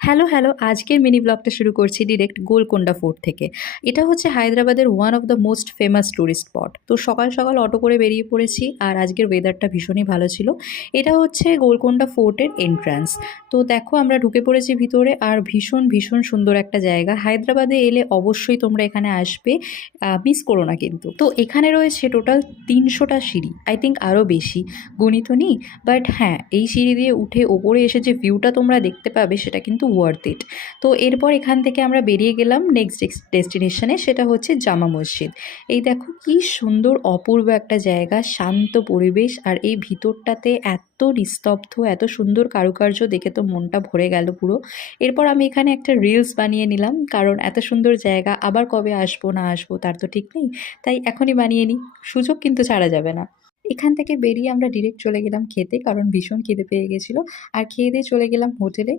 Hello, hello. আজকের mini ব্লগটা শুরু করছি ডিরেক্ট গোলকোন্ডা ফোর্ট থেকে। এটা হচ্ছে হায়দ্রাবাদের one of the most famous tourist spot. তো সকাল, সকাল অটো করে বেরিয়ে পড়েছি আর আজকের ওয়েদারটা ভীষণই ভালো ছিল। এটা হচ্ছে গোলকোন্ডা ফোর্টের এন্ট্রান্স। তো দেখো আমরা ঢুকে পড়েছি ভিতরে আর ভীষণ, ভীষণ সুন্দর একটা জায়গা। হায়দ্রাবাদে এলে অবশ্যই তোমরা এখানে আসবে। মিস করো না কিন্তু। তো এখানে রয়েছে টোটাল ৩০০টা সিঁড়ি। আই থিংক আরও বেশি। গণিত নেই। বাট হ্যাঁ, এই সিঁড়ি দিয়ে উঠে ওপরে এসে যে ভিউটা তোমরা দেখতে পাবে সেটা কিন্তু ওয়ার্থ ইট। তো এরপর এখান থেকে আমরা বেরিয়ে গেলাম নেক্সট ডেস্টিনেশনে, সেটা হচ্ছে জামা মসজিদ। এই দেখো কি সুন্দর অপূর্ব একটা জায়গা, শান্ত পরিবেশ আর এই ভিতরটাতে এত নিস্তব্ধ, এত সুন্দর কারুকার্য দেখে তো মনটা ভরে গেল পুরো। এরপর আমি এখানে একটা রিলস বানিয়ে নিলাম, কারণ এত সুন্দর জায়গা আবার কবে আসবো না আসবো তার তো ঠিক নেই। তাই এখনই বানিয়ে নিই, সুযোগ কিন্তু ছাড়া যাবে না। এখান থেকে বেরিয়ে আমরা ডিরেক্ট চলে গেলাম খেতে, কারণ ভীষণ খিদে পেয়ে গেছিলো। আর খেয়ে দিয়ে চলে গেলাম হোটেলে।